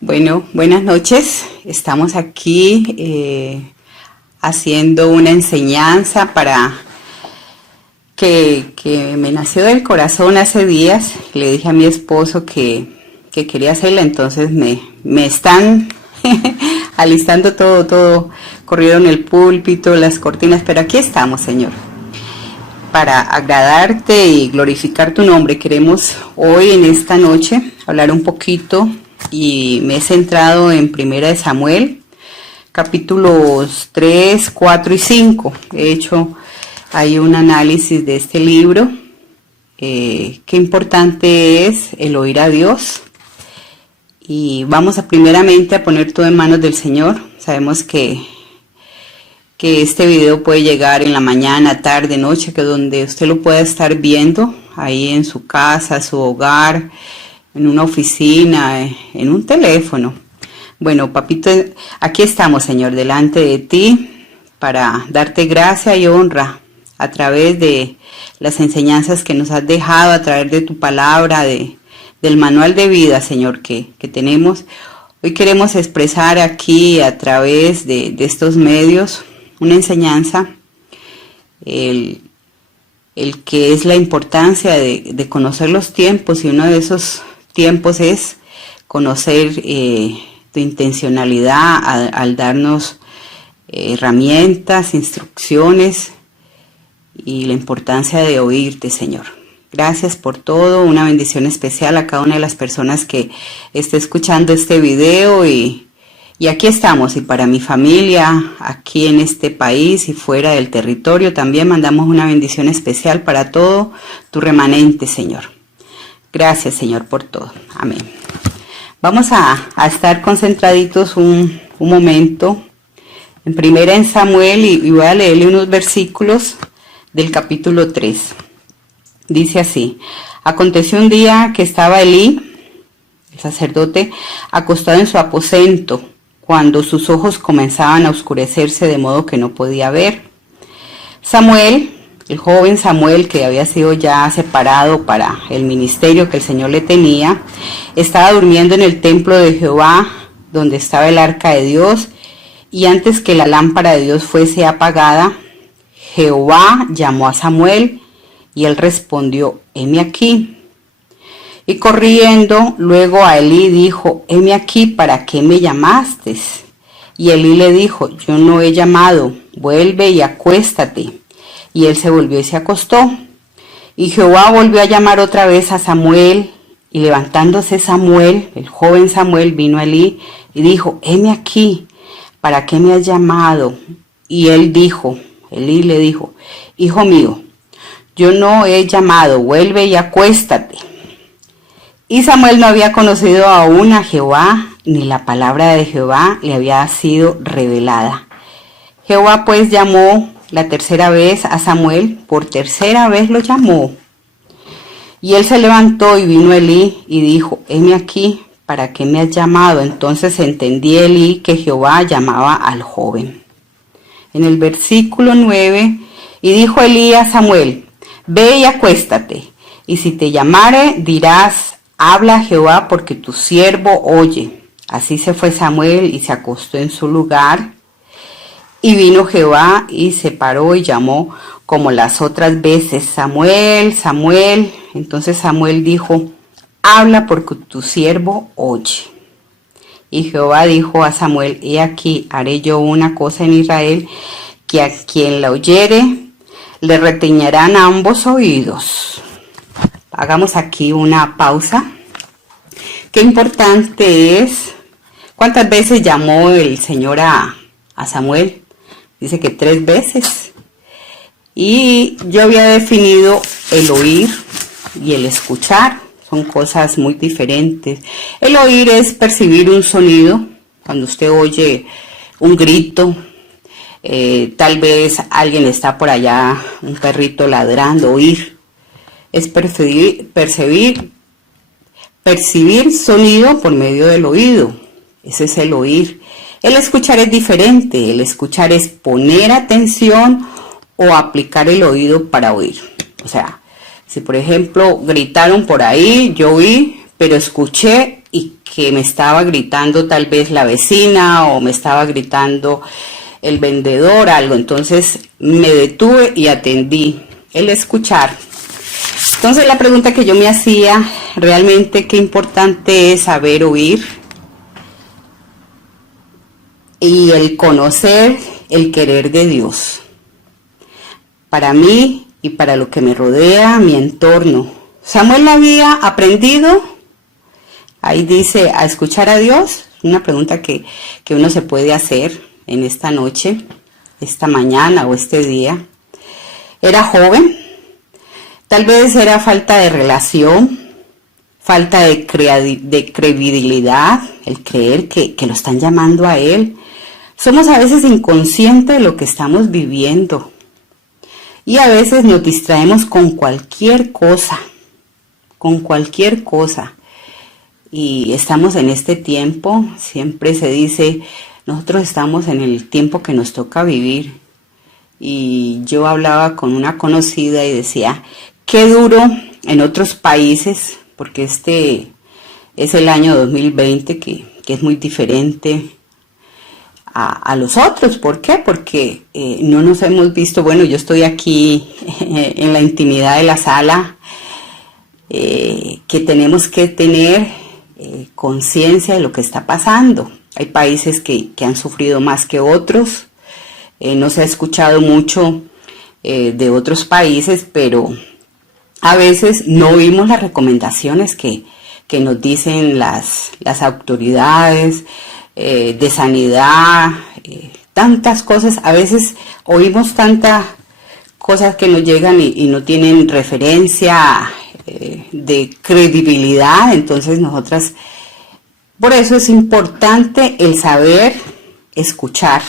Bueno, buenas noches. Estamos aquí haciendo una enseñanza que me nació del corazón hace días. Le dije a mi esposo que quería hacerla, entonces me están alistando todo, corrieron el púlpito, las cortinas, pero aquí estamos, Señor, para agradarte y glorificar tu nombre. Queremos hoy, en esta noche, hablar un poquito, y me he centrado en Primera de Samuel, capítulos 3, 4 y 5. He hecho ahí un análisis de este libro. Qué importante es el oír a Dios. Y vamos primeramente a poner todo en manos del Señor. Sabemos que este video puede llegar en la mañana, tarde, noche, que donde usted lo pueda estar viendo, ahí en su casa, su hogar, en una oficina, en un teléfono. Bueno, papito, aquí estamos, Señor, delante de ti para darte gracia y honra a través de las enseñanzas que nos has dejado, a través de tu palabra, del manual de vida, Señor, que tenemos. Hoy queremos expresar aquí a través de estos medios una enseñanza, el que es la importancia de conocer los tiempos, y uno de esos tiempos es conocer tu intencionalidad al darnos herramientas, instrucciones, y la importancia de oírte, Señor. Gracias por todo, una bendición especial a cada una de las personas que esté escuchando este video, y aquí estamos, y para mi familia aquí en este país y fuera del territorio también mandamos una bendición especial para todo tu remanente, Señor. Gracias, Señor, por todo. Amén. Vamos a estar concentraditos un momento en Primera en Samuel, y voy a leerle unos versículos del capítulo 3. Dice así: aconteció un día que estaba Elí, el sacerdote, acostado en su aposento, cuando sus ojos comenzaban a oscurecerse de modo que no podía ver. Samuel, el joven Samuel, que había sido ya separado para el ministerio que el Señor le tenía, estaba durmiendo en el templo de Jehová, donde estaba el arca de Dios, y antes que la lámpara de Dios fuese apagada, Jehová llamó a Samuel, y él respondió: heme aquí. Y corriendo luego a Elí dijo: heme aquí, ¿para qué me llamaste? Y Elí le dijo: yo no he llamado, vuelve y acuéstate. Y él se volvió y se acostó. Y Jehová volvió a llamar otra vez a Samuel, y levantándose Samuel, el joven Samuel, vino a Elí y dijo: heme aquí, ¿para qué me has llamado? Y Elí le dijo: hijo mío, yo no he llamado, vuelve y acuéstate. Y Samuel no había conocido aún a Jehová, ni la palabra de Jehová le había sido revelada. Jehová pues llamó la tercera vez a Samuel, por tercera vez lo llamó. Y él se levantó y vino a Elí y dijo: heme aquí, ¿para qué me has llamado? Entonces entendí Elí que Jehová llamaba al joven. En el versículo 9, y dijo Elí a Samuel: ve y acuéstate, y si te llamare dirás: habla Jehová, porque tu siervo oye. Así se fue Samuel y se acostó en su lugar. Y vino Jehová y se paró y llamó como las otras veces: Samuel, Samuel. Entonces Samuel dijo: habla, porque tu siervo oye. Y Jehová dijo a Samuel: he aquí, haré yo una cosa en Israel, que a quien la oyere le retiñerán ambos oídos. Hagamos aquí una pausa. Qué importante es. ¿Cuántas veces llamó el Señor a Samuel? Dice que 3 veces. Y yo había definido el oír y el escuchar. Son cosas muy diferentes. El oír es percibir un sonido. Cuando usted oye un grito, tal vez alguien está por allá, un perrito ladrando. Oír es percibir sonido por medio del oído. Ese es el oír. El escuchar es diferente. El escuchar es poner atención o aplicar el oído para oír. O sea, si por ejemplo gritaron por ahí, yo oí, pero escuché y que me estaba gritando tal vez la vecina o me estaba gritando el vendedor, algo. Entonces me detuve y atendí el escuchar. Entonces la pregunta que yo me hacía, realmente qué importante es saber oír y el conocer el querer de Dios. Para mí y para lo que me rodea, mi entorno. Samuel había aprendido, ahí dice, a escuchar a Dios. Una pregunta que uno se puede hacer en esta noche, esta mañana o este día. Era joven, tal vez era falta de relación, falta de credibilidad, el creer que lo están llamando a él. Somos a veces inconscientes de lo que estamos viviendo y a veces nos distraemos con cualquier cosa, y estamos en este tiempo. Siempre se dice, nosotros estamos en el tiempo que nos toca vivir, y yo hablaba con una conocida y decía, qué duro en otros países, porque este es el año 2020 que es muy diferente a los otros. ¿Por qué? Porque no nos hemos visto. Bueno, yo estoy aquí en la intimidad de la sala, que tenemos que tener conciencia de lo que está pasando. Hay países que han sufrido más que otros. No se ha escuchado mucho de otros países, pero a veces no oímos las recomendaciones que nos dicen las autoridades de sanidad, tantas cosas. A veces oímos tantas cosas que nos llegan y no tienen referencia de credibilidad. Entonces nosotras, por eso es importante el saber escuchar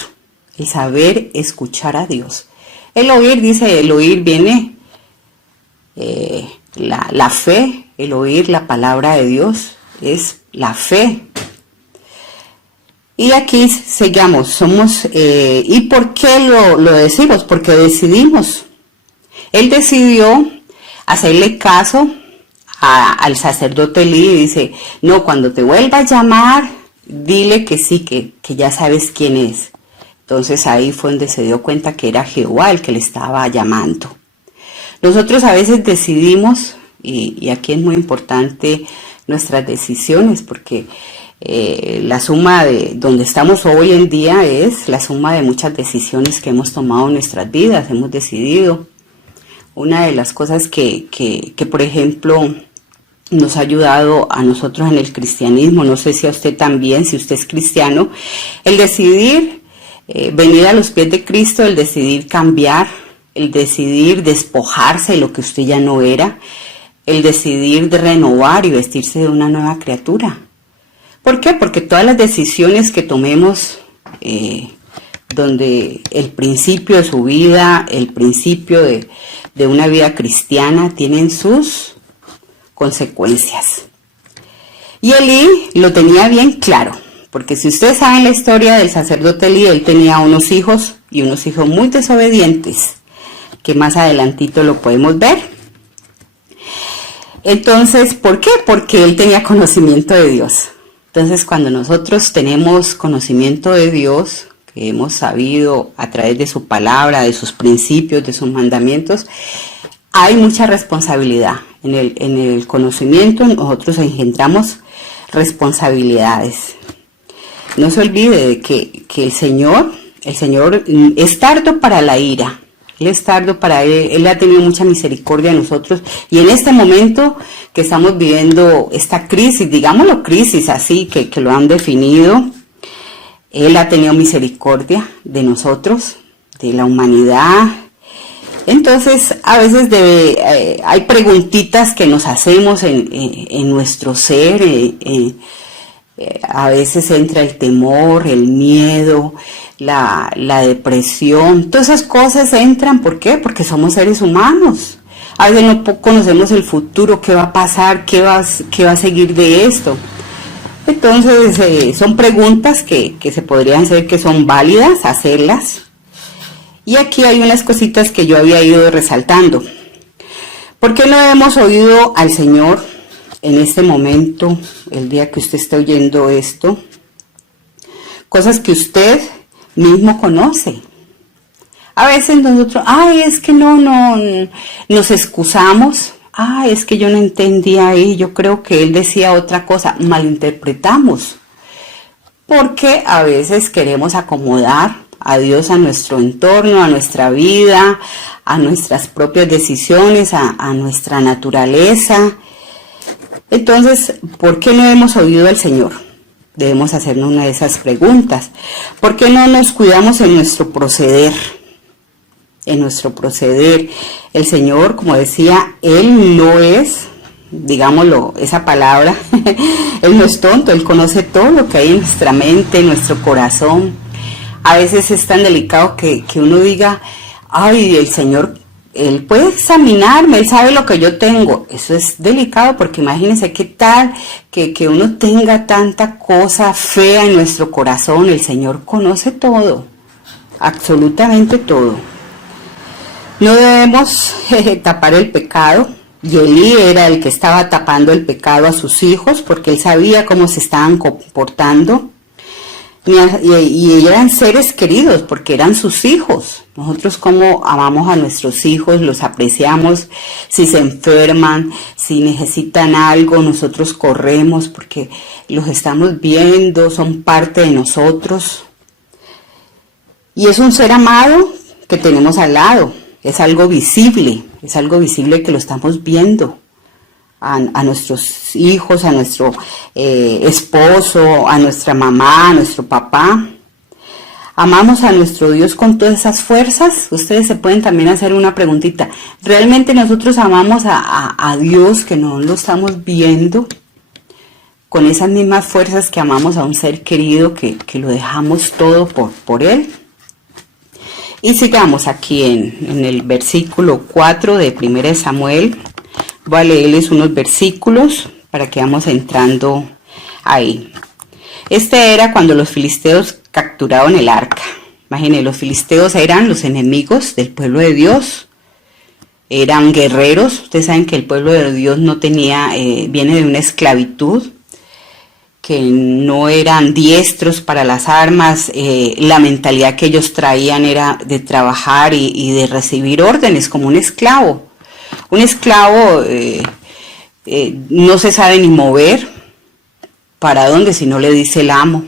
a Dios. El oír, dice, el oír viene la fe, el oír la palabra de Dios es la fe. Y aquí seguimos, somos, ¿y por qué lo decimos? Porque decidimos. Él decidió hacerle caso al sacerdote Elí y dice, no, cuando te vuelva a llamar, dile que sí, que ya sabes quién es. Entonces ahí fue donde se dio cuenta que era Jehová el que le estaba llamando. Nosotros a veces decidimos, y aquí es muy importante nuestras decisiones, porque la suma de donde estamos hoy en día es la suma de muchas decisiones que hemos tomado en nuestras vidas, hemos decidido. Una de las cosas que por ejemplo, nos ha ayudado a nosotros en el cristianismo, no sé si a usted también, si usted es cristiano, el decidir venir a los pies de Cristo, el decidir cambiar, el decidir despojarse de lo que usted ya no era, el decidir de renovar y vestirse de una nueva criatura. ¿Por qué? Porque todas las decisiones que tomemos, donde el principio de su vida, el principio de una vida cristiana, tienen sus consecuencias. Y Elí lo tenía bien claro, porque si ustedes saben la historia del sacerdote Elí, él tenía unos hijos y unos hijos muy desobedientes, que más adelantito lo podemos ver. Entonces, ¿por qué? Porque él tenía conocimiento de Dios. Entonces, cuando nosotros tenemos conocimiento de Dios, que hemos sabido a través de su palabra, de sus principios, de sus mandamientos, hay mucha responsabilidad. En el conocimiento nosotros engendramos responsabilidades. No se olvide de que el Señor es tardo para la ira. Él es tardo para Él ha tenido mucha misericordia de nosotros, y en este momento que estamos viviendo esta crisis, digámoslo crisis así, que lo han definido, Él ha tenido misericordia de nosotros, de la humanidad. Entonces a veces hay preguntitas que nos hacemos en nuestro ser, a veces entra el temor, el miedo, la depresión, todas esas cosas entran. ¿Por qué? Porque somos seres humanos. A veces no conocemos el futuro, qué va a pasar, qué va a seguir de esto. Entonces son preguntas que se podrían hacer, que son válidas hacerlas. Y aquí hay unas cositas que yo había ido resaltando. ¿Por qué no hemos oído al Señor en este momento, el día que usted está oyendo esto, cosas que usted mismo conoce. A veces nosotros, es que no, nos excusamos. Es que yo no entendía ahí, yo creo que él decía otra cosa, malinterpretamos. Porque a veces queremos acomodar a Dios a nuestro entorno, a nuestra vida, a nuestras propias decisiones, a nuestra naturaleza. Entonces, ¿por qué no hemos oído al Señor? Debemos hacernos una de esas preguntas. ¿Por qué no nos cuidamos en nuestro proceder? En nuestro proceder. El Señor, como decía, Él no es, digámoslo, esa palabra, Él no es tonto, Él conoce todo lo que hay en nuestra mente, en nuestro corazón. A veces es tan delicado que uno diga, el Señor, Él puede examinarme, Él sabe lo que yo tengo. Eso es delicado porque imagínense qué tal que uno tenga tanta cosa fea en nuestro corazón. El Señor conoce todo, absolutamente todo. No debemos tapar el pecado. Y Elí era el que estaba tapando el pecado a sus hijos porque él sabía cómo se estaban comportando. Y eran seres queridos porque eran sus hijos. Nosotros como amamos a nuestros hijos, los apreciamos. Si se enferman, si necesitan algo, nosotros corremos porque los estamos viendo, son parte de nosotros. Y es un ser amado que tenemos al lado. Es algo visible que lo estamos viendo. A nuestros hijos, a nuestro esposo, a nuestra mamá, a nuestro papá. Amamos a nuestro Dios con todas esas fuerzas. Ustedes se pueden también hacer una preguntita. ¿Realmente nosotros amamos a Dios que no lo estamos viendo con esas mismas fuerzas que amamos a un ser querido que lo dejamos todo por Él? Y sigamos aquí en el versículo 4 de 1 Samuel. Voy a leerles unos versículos para que vamos entrando ahí. Este era cuando los filisteos capturaron el arca. Imagínense, los filisteos eran los enemigos del pueblo de Dios. Eran guerreros. Ustedes saben que el pueblo de Dios no tenía, viene de una esclavitud, que no eran diestros para las armas. La mentalidad que ellos traían era de trabajar y de recibir órdenes como un esclavo. Un esclavo no se sabe ni mover para dónde si no le dice el amo.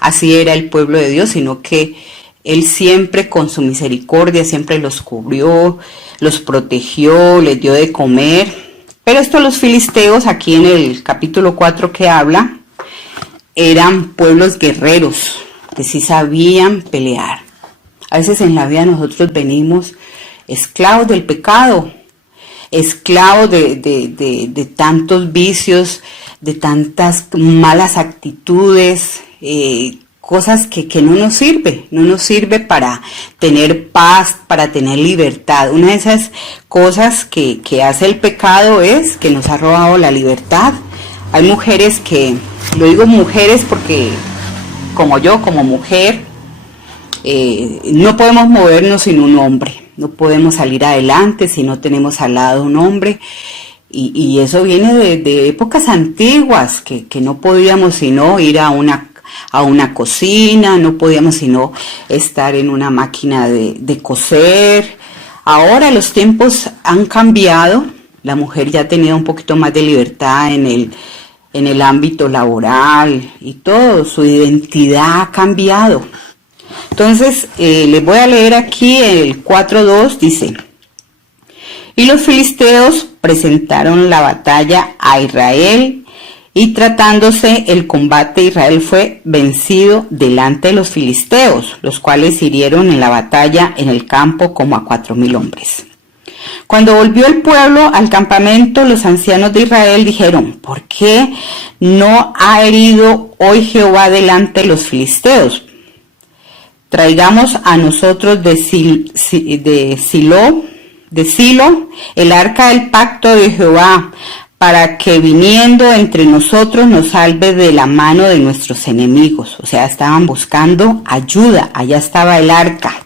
Así era el pueblo de Dios, sino que Él siempre con su misericordia, siempre los cubrió, los protegió, les dio de comer. Pero estos los filisteos, aquí en el capítulo 4 que habla, eran pueblos guerreros, que sí sabían pelear. A veces en la vida nosotros venimos esclavos del pecado, esclavos de tantos vicios, de tantas malas actitudes, cosas que no nos sirve para tener paz, para tener libertad. Una de esas cosas que hace el pecado es que nos ha robado la libertad. Hay mujeres que, lo digo mujeres porque como yo, como mujer, no podemos movernos sin un hombre. No podemos salir adelante si no tenemos al lado un hombre. Y eso viene de épocas antiguas, que no podíamos sino ir a una cocina, no podíamos sino estar en una máquina de coser. Ahora los tiempos han cambiado, la mujer ya ha tenido un poquito más de libertad en el ámbito laboral y todo, su identidad ha cambiado. Entonces, les voy a leer aquí el 4.2, dice: y los filisteos presentaron la batalla a Israel, y tratándose el combate, Israel fue vencido delante de los filisteos, los cuales hirieron en la batalla en el campo como a 4,000 hombres. Cuando volvió el pueblo al campamento, los ancianos de Israel dijeron: ¿por qué no ha herido hoy Jehová delante de los filisteos? Traigamos a nosotros de Silo el arca del pacto de Jehová, para que viniendo entre nosotros nos salve de la mano de nuestros enemigos. O sea, estaban buscando ayuda, allá estaba el arca.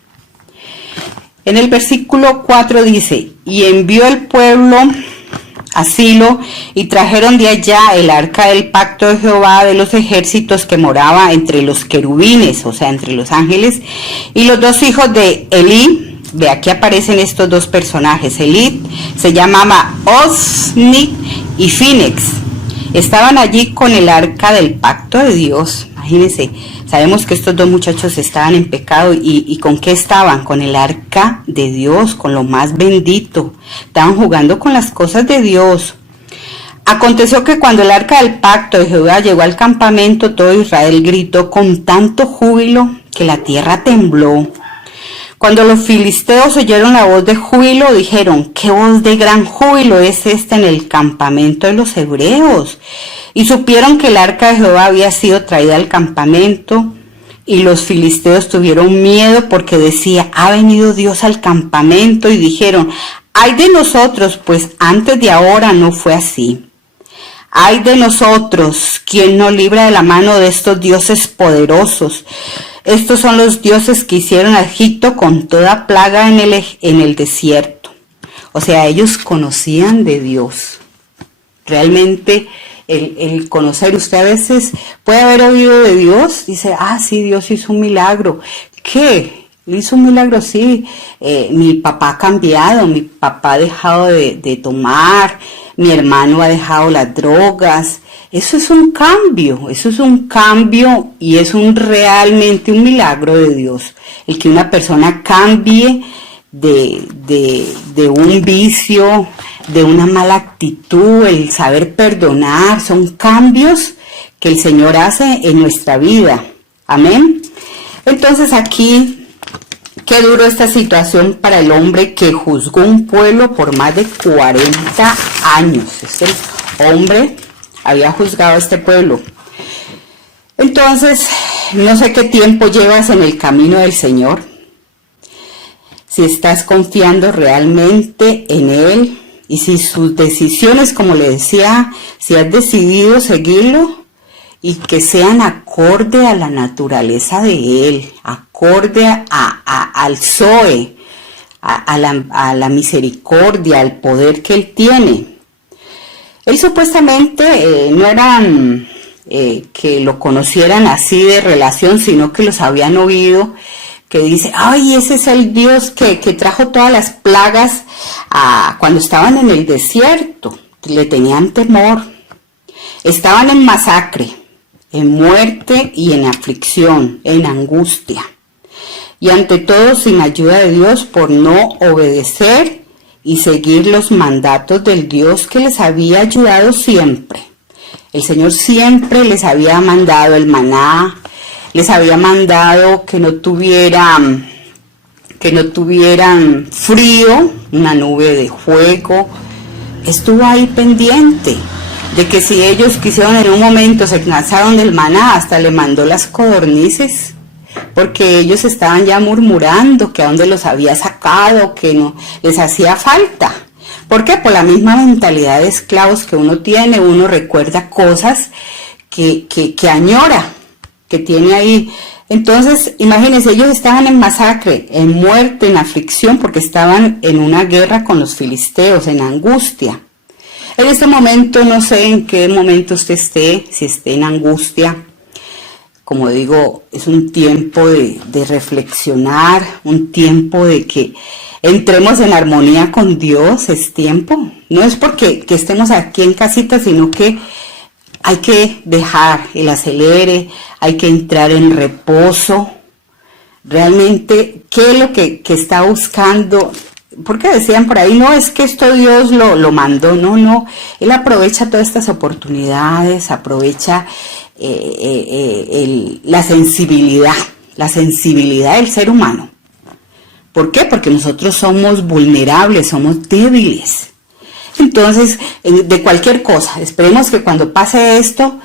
En el versículo 4 dice: y envió el pueblo a Silo, y trajeron de allá el arca del pacto de Jehová de los ejércitos que moraba entre los querubines, o sea, entre los ángeles, y los dos hijos de Elí. Ve, aquí aparecen estos dos personajes. Elí se llamaba Osni y Finex. Estaban allí con el arca del pacto de Dios. Imagínense, sabemos que estos dos muchachos estaban en pecado y ¿con qué estaban? Con el arca de Dios, con lo más bendito. Estaban jugando con las cosas de Dios. Aconteció que cuando el arca del pacto de Jehová llegó al campamento, todo Israel gritó con tanto júbilo que la tierra tembló. Cuando los filisteos oyeron la voz de júbilo, dijeron: ¿qué voz de gran júbilo es esta en el campamento de los hebreos? Y supieron que el arca de Jehová había sido traída al campamento, y los filisteos tuvieron miedo porque decía: ha venido Dios al campamento, y dijeron: ay de nosotros, pues antes de ahora no fue así. Ay de nosotros, ¿quién nos libra de la mano de estos dioses poderosos? Estos son los dioses que hicieron a Egipto con toda plaga en el desierto. O sea, ellos conocían de Dios. Realmente el conocer, usted a veces puede haber oído de Dios, dice: ah, sí, Dios hizo un milagro. ¿Qué? Hizo un milagro, sí. Mi papá ha cambiado, mi papá ha dejado de tomar, mi hermano ha dejado las drogas. Eso es un cambio y es realmente un milagro de Dios. El que una persona cambie de un vicio, de una mala actitud, el saber perdonar, son cambios que el Señor hace en nuestra vida. Amén. Entonces aquí, qué duro esta situación para el hombre que juzgó un pueblo por más de 40 años. Este hombre había juzgado a este pueblo. Entonces, no sé qué tiempo llevas en el camino del Señor. Si estás confiando realmente en Él y si sus decisiones, como le decía, si has decidido seguirlo y que sean acorde a la naturaleza de Él, acorde al Zoe, a la misericordia, al poder que Él tiene. Él supuestamente no eran que lo conocieran así de relación, sino que los habían oído, que dice: ay, ese es el Dios que trajo todas las plagas cuando estaban en el desierto. Le tenían temor. Estaban en masacre, en muerte y en aflicción, en angustia. Y ante todo sin ayuda de Dios por no obedecer y seguir los mandatos del Dios que les había ayudado siempre. El Señor siempre les había mandado el maná, les había mandado que no tuvieran frío, una nube de fuego. Estuvo ahí pendiente de que si ellos quisieron en un momento, se cansaron del maná, hasta le mandó las codornices, porque ellos estaban ya murmurando que a dónde los había sacado, que no les hacía falta. ¿Por qué? Por la misma mentalidad de esclavos que uno tiene, uno recuerda cosas que añora, que tiene ahí. Entonces, imagínense, ellos estaban en masacre, en muerte, en aflicción, porque estaban en una guerra con los filisteos, en angustia. En este momento, no sé en qué momento usted esté, si esté en angustia. Como digo, es un tiempo de reflexionar, un tiempo de que entremos en armonía con Dios, es tiempo. No es porque que estemos aquí en casita, sino que hay que dejar el acelere, hay que entrar en reposo. Realmente, ¿qué es lo que está buscando? Porque decían por ahí, no, es que esto Dios lo mandó. No, Él aprovecha todas estas oportunidades, aprovecha la sensibilidad del ser humano. ¿Por qué? Porque nosotros somos vulnerables, somos débiles. Entonces, de cualquier cosa, esperemos que cuando pase esto,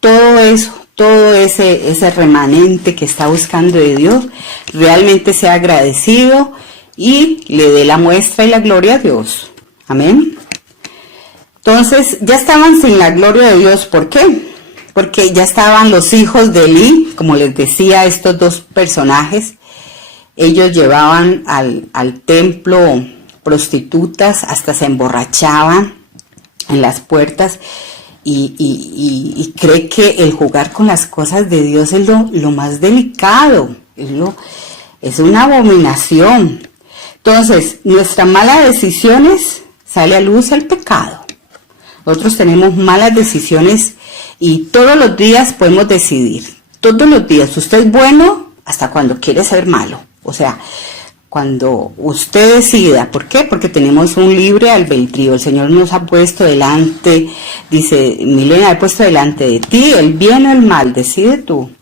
todo eso, todo ese remanente que está buscando de Dios, realmente sea agradecido y le dé la muestra y la gloria a Dios. Amén. Entonces, ya estaban sin la gloria de Dios. ¿Por qué? Porque ya estaban los hijos de Elí, como les decía, estos dos personajes. Ellos llevaban al templo prostitutas, hasta se emborrachaban, en las puertas y cree que el jugar con las cosas de Dios es lo más delicado, es una abominación. Entonces, nuestras malas decisiones sale a luz el pecado. Nosotros tenemos malas decisiones y todos los días podemos decidir. Todos los días. Usted es bueno hasta cuando quiere ser malo. O sea, cuando usted decida. ¿Por qué? Porque tenemos un libre albedrío. El Señor nos ha puesto delante, dice, Milena, he puesto delante de ti el bien o el mal. Decide tú.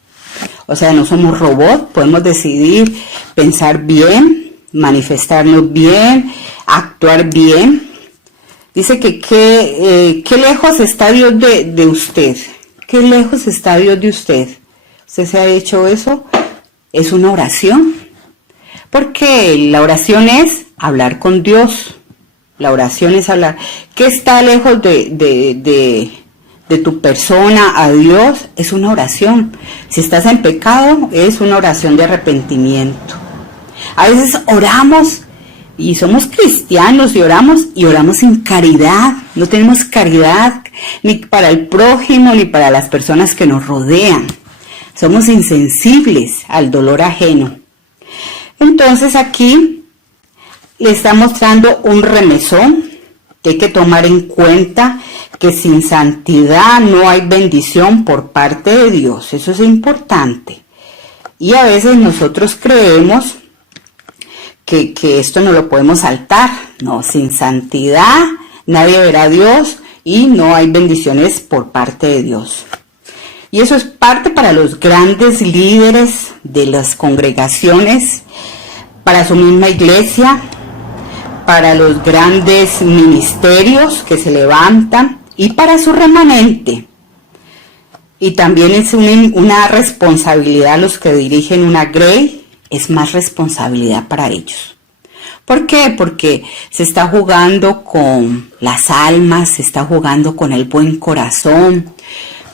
O sea, no somos robots. Podemos decidir pensar bien, manifestarnos bien, actuar bien. Dice que qué lejos está Dios de usted. Qué lejos está Dios de usted. ¿Usted se ha hecho eso? Es una oración. Porque la oración es hablar con Dios. La oración es hablar. ¿Qué está lejos de tu persona a Dios? Es una oración. Si estás en pecado, es una oración de arrepentimiento. A veces oramos y somos cristianos y oramos sin caridad. No tenemos caridad ni para el prójimo ni para las personas que nos rodean. Somos insensibles al dolor ajeno. Entonces aquí le está mostrando un remesón que hay que tomar en cuenta, que sin santidad no hay bendición por parte de Dios. Eso es importante. Y a veces nosotros creemos que esto no lo podemos saltar. No, sin santidad nadie verá a Dios y no hay bendiciones por parte de Dios. Y eso es parte para los grandes líderes de las congregaciones, para su misma iglesia, para los grandes ministerios que se levantan y para su remanente. Y también es una responsabilidad los que dirigen una grey. Es más responsabilidad para ellos. ¿Por qué? Porque se está jugando con las almas, se está jugando con el buen corazón,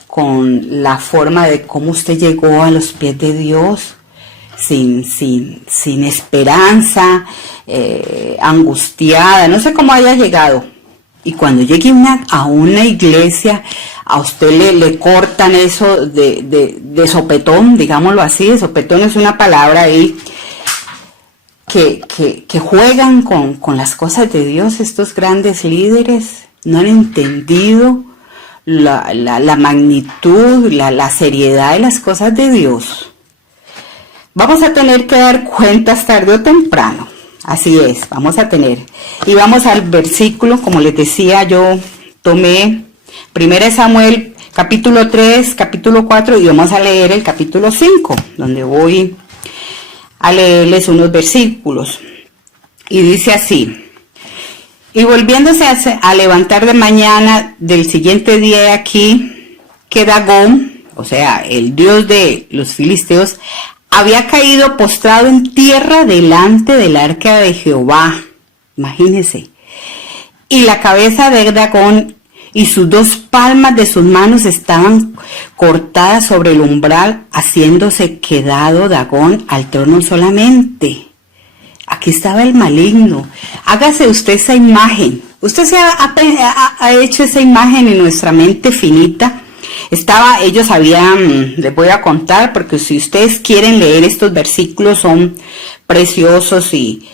con la forma de cómo usted llegó a los pies de Dios, sin esperanza, angustiada, no sé cómo haya llegado. Y cuando llegue a una iglesia, a usted le cortan eso de sopetón, digámoslo así. De sopetón es una palabra ahí que juegan con las cosas de Dios. Estos grandes líderes no han entendido la magnitud, la seriedad de las cosas de Dios. Vamos a tener que dar cuentas tarde o temprano. Así es, vamos a tener. Y vamos al versículo, como les decía, yo tomé 1 Samuel capítulo 3, capítulo 4 y vamos a leer el capítulo 5, donde voy a leerles unos versículos. Y dice así: y volviéndose a levantar de mañana del siguiente día aquí, que Dagón, o sea, el dios de los filisteos, había caído postrado en tierra delante del arca de Jehová. Imagínense. Y la cabeza de Dagón y sus 2 palmas de sus manos estaban cortadas sobre el umbral, haciéndose quedado Dagón al trono solamente. Aquí estaba el maligno. Hágase usted esa imagen. Usted se ha hecho esa imagen en nuestra mente finita. Ellos habían, les voy a contar, porque si ustedes quieren leer estos versículos, son preciosos y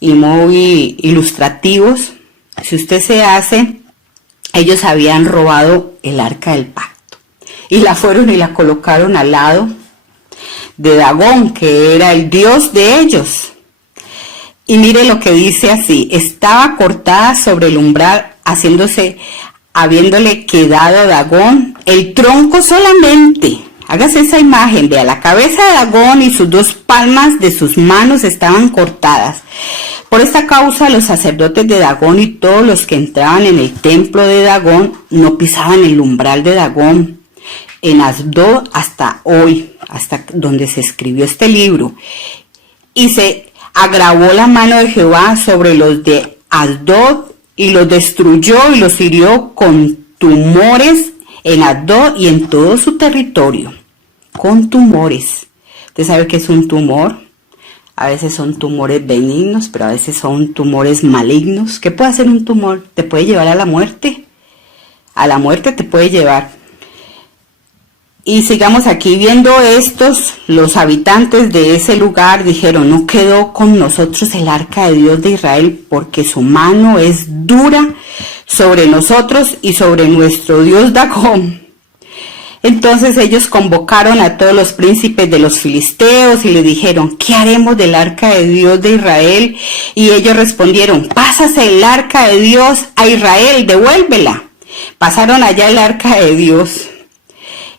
muy ilustrativos. Si usted se hace, ellos habían robado el arca del pacto y la fueron y la colocaron al lado de Dagón, que era el dios de ellos. Y mire lo que dice así: estaba cortada sobre el umbral, habiéndole quedado a Dagón el tronco solamente. Hágase esa imagen, vea, la cabeza de Dagón y sus 2 palmas de sus manos estaban cortadas. Por esta causa los sacerdotes de Dagón y todos los que entraban en el templo de Dagón no pisaban el umbral de Dagón en Asdod hasta hoy, hasta donde se escribió este libro. Y se agravó la mano de Jehová sobre los de Asdod y los destruyó y los hirió con tumores en Asdod y en todo su territorio. Con tumores. ¿Usted sabe qué es un tumor? A veces son tumores benignos, pero a veces son tumores malignos. ¿Qué puede hacer un tumor? ¿Te puede llevar a la muerte? a la muerte te puede llevar. Y sigamos aquí viendo estos, los habitantes de ese lugar dijeron, no quedó con nosotros el arca de Dios de Israel, porque su mano es dura sobre nosotros y sobre nuestro Dios Dagón. Entonces ellos convocaron a todos los príncipes de los filisteos y le dijeron, ¿qué haremos del arca de Dios de Israel? Y ellos respondieron, pásase el arca de Dios a Israel, devuélvela. Pasaron allá el arca de Dios.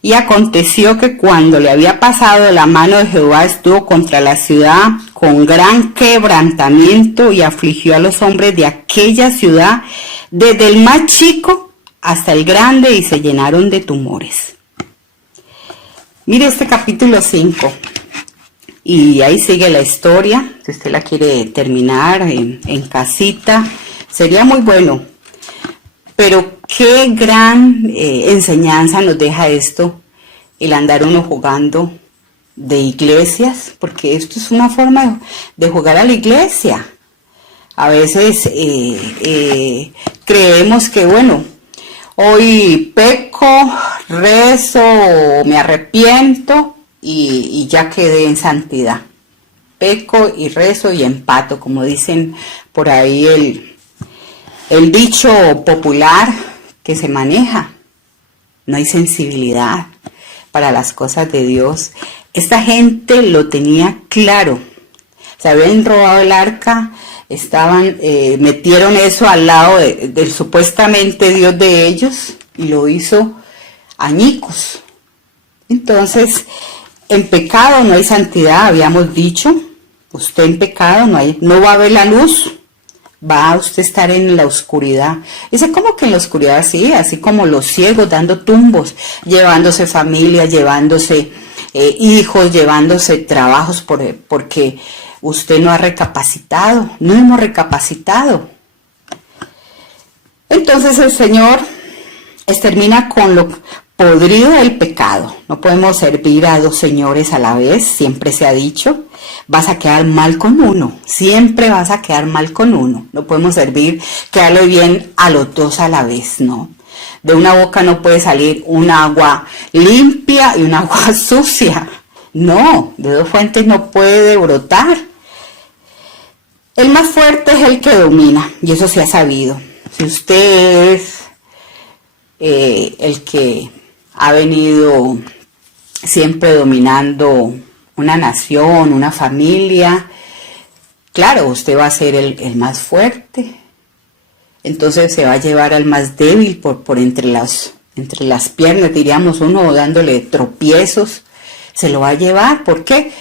Y aconteció que cuando le había pasado, la mano de Jehová estuvo contra la ciudad con gran quebrantamiento y afligió a los hombres de aquella ciudad, desde el más chico hasta el grande, y se llenaron de tumores. Mire este capítulo 5, y ahí sigue la historia. Si usted la quiere terminar en casita, sería muy bueno. Pero qué gran enseñanza nos deja esto, el andar uno jugando de iglesias, porque esto es una forma de jugar a la iglesia. A veces creemos que, bueno, hoy peco, rezo, me arrepiento y ya quedé en santidad. Peco y rezo y empato, como dicen por ahí el dicho popular que se maneja. No hay sensibilidad para las cosas de Dios. Esta gente lo tenía claro. Se habían robado el arca, metieron eso al lado del supuestamente Dios de ellos y lo hizo añicos. Entonces, en pecado no hay santidad, habíamos dicho. Usted en pecado no va a ver la luz. Va a usted estar en la oscuridad. Dice, ¿cómo que en la oscuridad? Sí, así como los ciegos dando tumbos, llevándose familia, llevándose hijos, llevándose trabajos porque usted no ha recapacitado. No hemos recapacitado. Entonces el Señor extermina con lo podrido del pecado. No podemos servir a dos señores a la vez, siempre se ha dicho. Vas a quedar mal con uno, siempre vas a quedar mal con uno. No podemos quedarle bien a los dos a la vez, no. De una boca no puede salir un agua limpia y un agua sucia. No, de dos fuentes no puede brotar. El más fuerte es el que domina, y eso se ha sabido. Si usted es el que ha venido siempre dominando una nación, una familia, claro, usted va a ser el más fuerte. Entonces se va a llevar al más débil por entre las piernas, diríamos uno, dándole tropiezos, se lo va a llevar. ¿Por qué?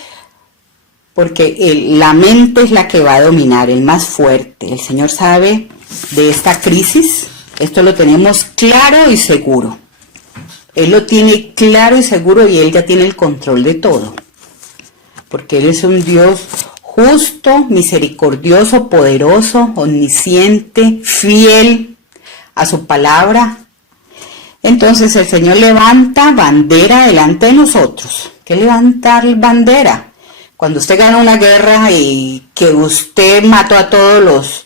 Porque la mente es la que va a dominar, el más fuerte. El Señor sabe de esta crisis, esto lo tenemos claro y seguro. Él lo tiene claro y seguro y Él ya tiene el control de todo. Porque Él es un Dios justo, misericordioso, poderoso, omnisciente, fiel a su palabra. Entonces el Señor levanta bandera delante de nosotros. ¿Qué levantar bandera? Cuando usted gana una guerra y que usted mató a todos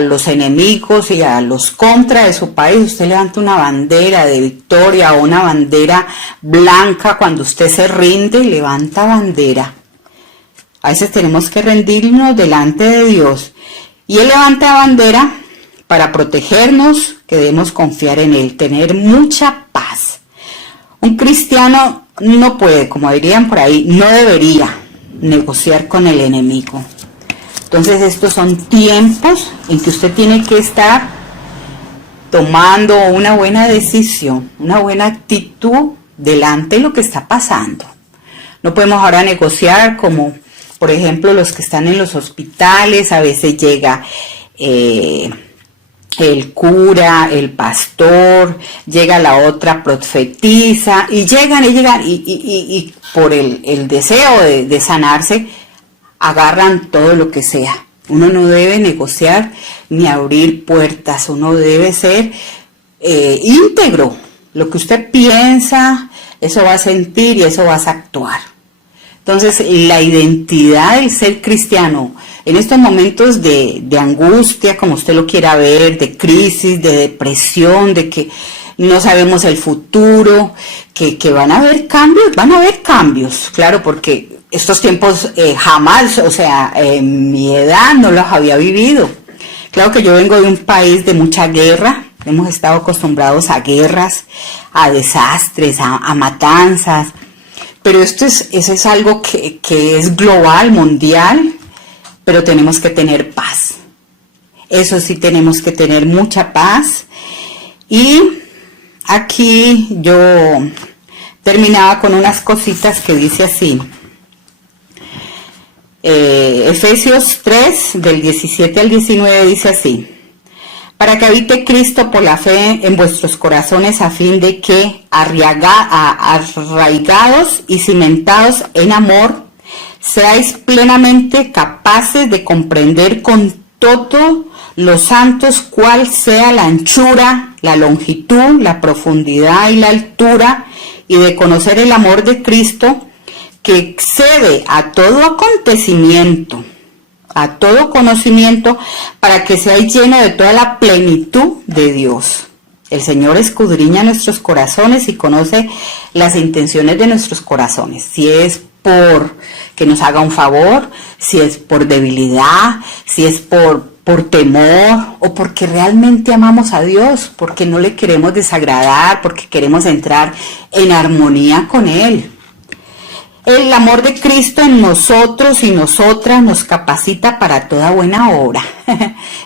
los enemigos y a los contra de su país, usted levanta una bandera de victoria o una bandera blanca. Cuando usted se rinde, levanta bandera. A veces tenemos que rendirnos delante de Dios. Y Él levanta bandera para protegernos, que debemos confiar en Él, tener mucha paz. Un cristiano no puede, como dirían por ahí, no debería negociar con el enemigo. Entonces estos son tiempos en que usted tiene que estar tomando una buena decisión, una buena actitud delante de lo que está pasando. No podemos ahora negociar como, por ejemplo, los que están en los hospitales. A veces llega el cura, el pastor, llega la otra profetisa y llegan y por el deseo de sanarse, agarran todo lo que sea. Uno no debe negociar ni abrir puertas, uno debe ser íntegro. Lo que usted piensa, eso va a sentir y eso vas a actuar. Entonces, la identidad del ser cristiano en estos momentos de angustia, como usted lo quiera ver, de crisis, de depresión, de que no sabemos el futuro, que van a haber cambios, claro, porque estos tiempos jamás, o sea, en mi edad no los había vivido. Claro que yo vengo de un país de mucha guerra, hemos estado acostumbrados a guerras, a desastres, a matanzas, pero eso es algo que es global, mundial, pero tenemos que tener paz. Eso sí, tenemos que tener mucha paz. Y aquí yo terminaba con unas cositas que dice así. Efesios 3, del 17 al 19 dice así: para que habite Cristo por la fe en vuestros corazones, a fin de que, arraigados y cimentados en amor, seáis plenamente capaces de comprender con todo los santos cuál sea la anchura, la longitud, la profundidad y la altura, y de conocer el amor de Cristo, que excede a todo acontecimiento, a todo conocimiento, para que seáis llenos de toda la plenitud de Dios. El Señor escudriña nuestros corazones y conoce las intenciones de nuestros corazones. Si es por que nos haga un favor, si es por debilidad, si es por temor, o porque realmente amamos a Dios, porque no le queremos desagradar, porque queremos entrar en armonía con Él. El amor de Cristo en nosotros y nosotras nos capacita para toda buena obra.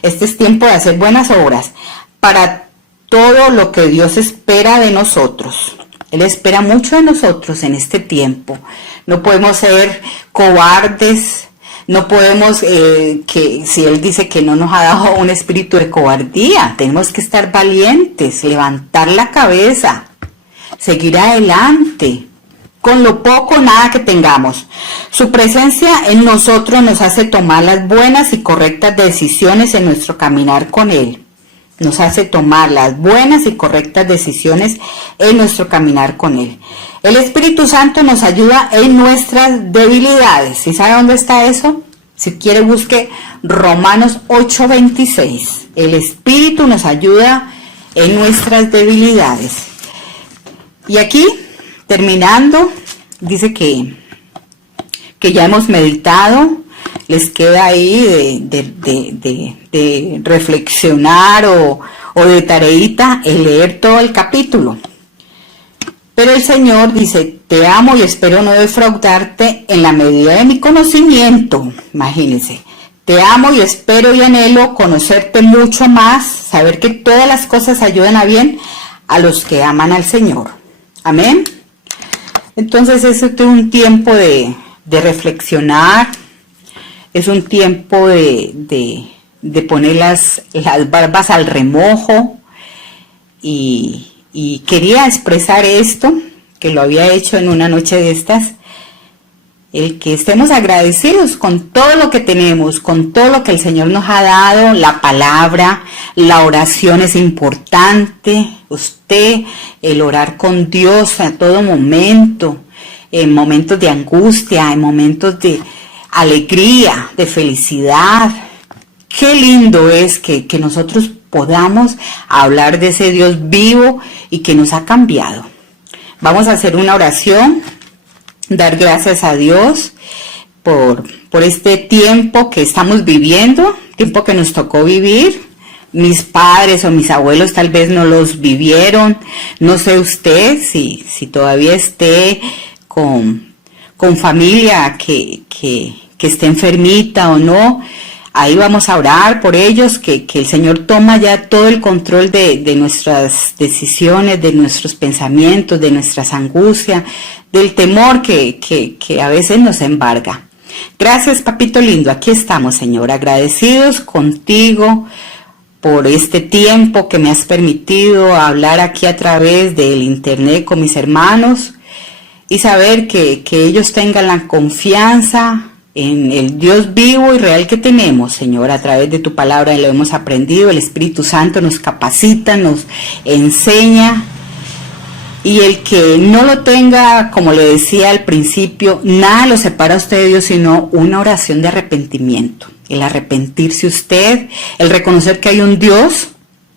Este es tiempo de hacer buenas obras, para todo lo que Dios espera de nosotros. Él espera mucho de nosotros en este tiempo. No podemos ser cobardes, no podemos, si Él dice que no nos ha dado un espíritu de cobardía, tenemos que estar valientes, levantar la cabeza, seguir adelante, con lo poco nada que tengamos. Su presencia en nosotros nos hace tomar las buenas y correctas decisiones en nuestro caminar con Él. Nos hace tomar las buenas y correctas decisiones en nuestro caminar con Él. El Espíritu Santo nos ayuda en nuestras debilidades. ¿Y sabe dónde está eso? Si quiere, busque Romanos 8:26. El Espíritu nos ayuda en nuestras debilidades. Y aquí, terminando, dice que ya hemos meditado. Les queda ahí de reflexionar o de tareita el leer todo el capítulo. Pero el Señor dice: te amo y espero no defraudarte en la medida de mi conocimiento. Imagínense, te amo y espero y anhelo conocerte mucho más, saber que todas las cosas ayudan a bien a los que aman al Señor. Amén. Entonces es un tiempo de reflexionar, es un tiempo de poner las barbas al remojo, y quería expresar esto, que lo había hecho en una noche de estas, el que estemos agradecidos con todo lo que tenemos, con todo lo que el Señor nos ha dado. La palabra, la oración es importante. Usted, el orar con Dios a todo momento, en momentos de angustia, en momentos de alegría, de felicidad. Qué lindo es que nosotros podamos hablar de ese Dios vivo y que nos ha cambiado. Vamos a hacer una oración, dar gracias a Dios por este tiempo que estamos viviendo, tiempo que nos tocó vivir. Mis padres o mis abuelos tal vez no los vivieron. No sé usted si todavía esté con familia que esté enfermita o no. Ahí vamos a orar por ellos, que el Señor toma ya todo el control de nuestras decisiones, de nuestros pensamientos, de nuestras angustias, del temor que a veces nos embarga. Gracias, papito lindo. Aquí estamos, Señor, agradecidos contigo por este tiempo que me has permitido hablar aquí a través del internet con mis hermanos y saber que ellos tengan la confianza en el Dios vivo y real que tenemos, Señor. A través de tu palabra lo hemos aprendido. El Espíritu Santo nos capacita, nos enseña. Y el que no lo tenga, como le decía al principio, nada lo separa a usted de Dios, sino una oración de arrepentimiento. El arrepentirse usted, el reconocer que hay un Dios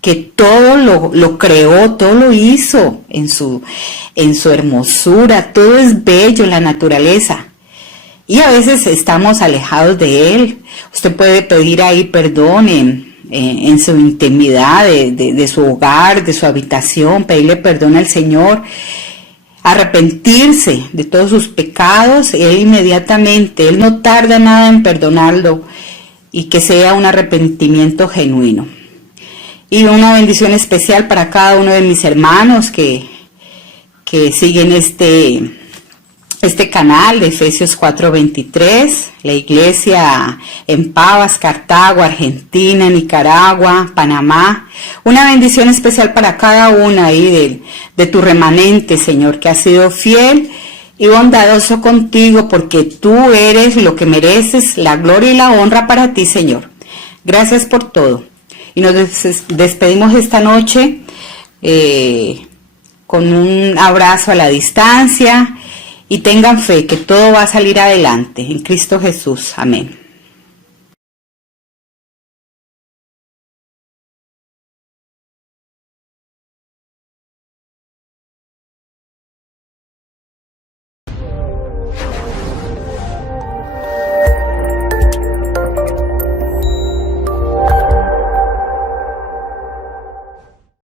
que todo lo creó, todo lo hizo en su hermosura, todo es bello, la naturaleza. Y a veces estamos alejados de Él. Usted puede pedir ahí perdón en su intimidad de su hogar, de su habitación, pedirle perdón al Señor, arrepentirse de todos sus pecados. Él inmediatamente, Él no tarda nada en perdonarlo, y que sea un arrepentimiento genuino. Y una bendición especial para cada uno de mis hermanos que siguen este canal de Efesios 4:23, la iglesia en Pavas, Cartago, Argentina, Nicaragua, Panamá. Una bendición especial para cada una ahí de tu remanente, Señor, que ha sido fiel y bondadoso contigo, porque tú eres lo que mereces, la gloria y la honra para ti, Señor. Gracias por todo. Y nos despedimos esta noche con un abrazo a la distancia, y tengan fe que todo va a salir adelante en Cristo Jesús. Amén.